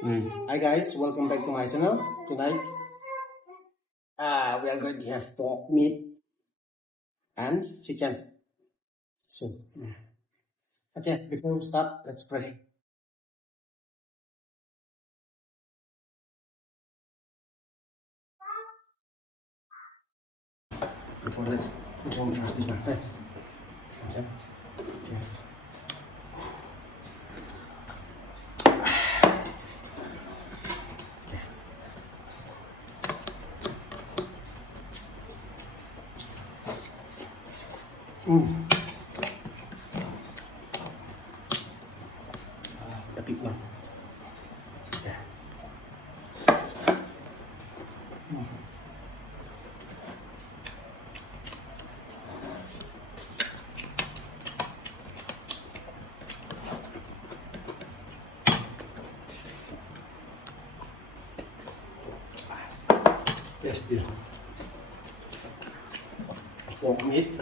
Hi guys, welcome back to my channel. Tonight, we are going to have pork meat and chicken. So, okay, before we start, let's pray. Before let's drink first this one. Hey, cheers. The big one. Yeah. Yes, dear. Pork meat.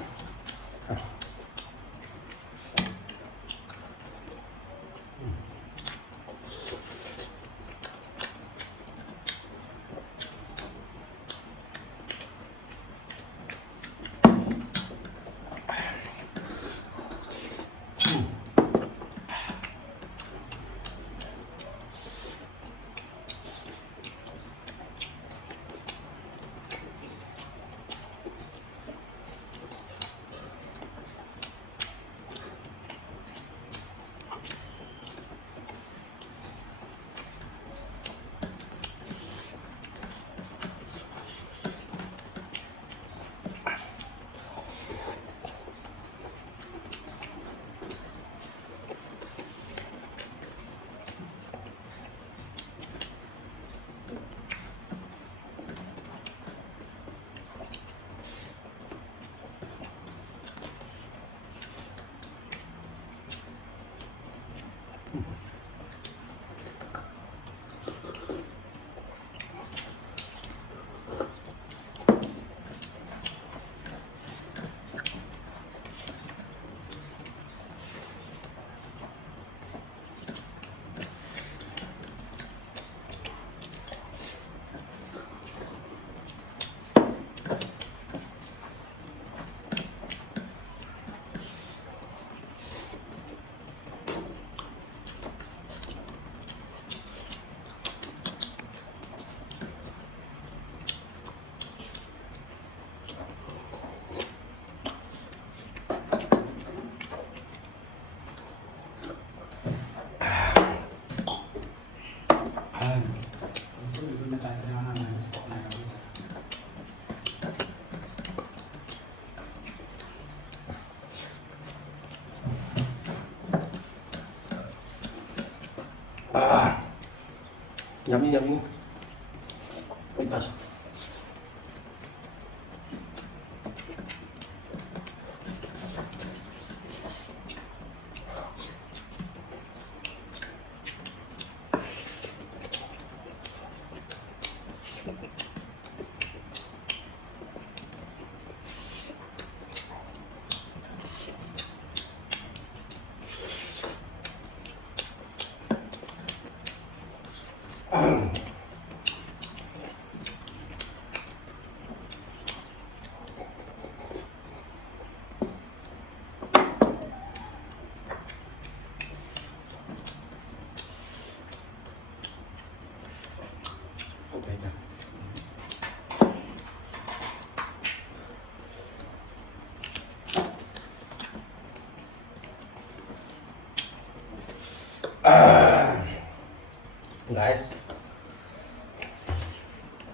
Yummy, yummy. Wait, pass. Okay, guys,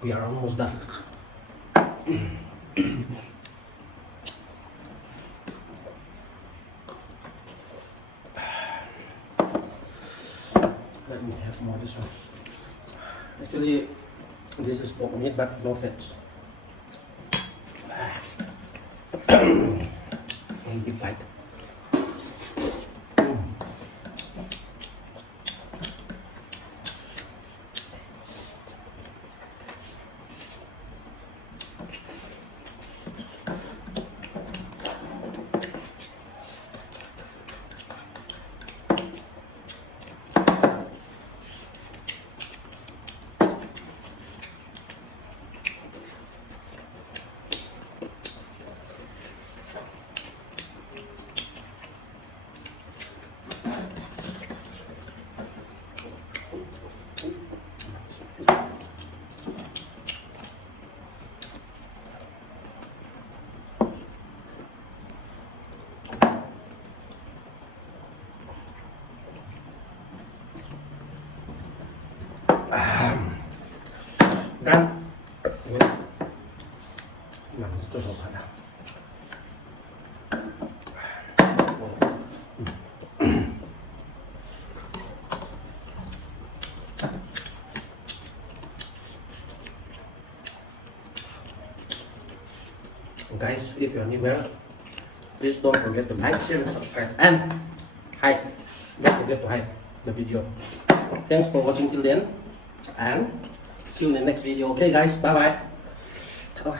we are almost done. Let me have more this one. Actually, this is pork meat, but no fats. And big bite. Done. Nằm cho sổ phải nào. Guys, if you're new here, please don't forget to like, share, and subscribe. And hype. Don't forget to hype the video. Thanks for watching till then. And see you in the next video. Okay guys, bye bye.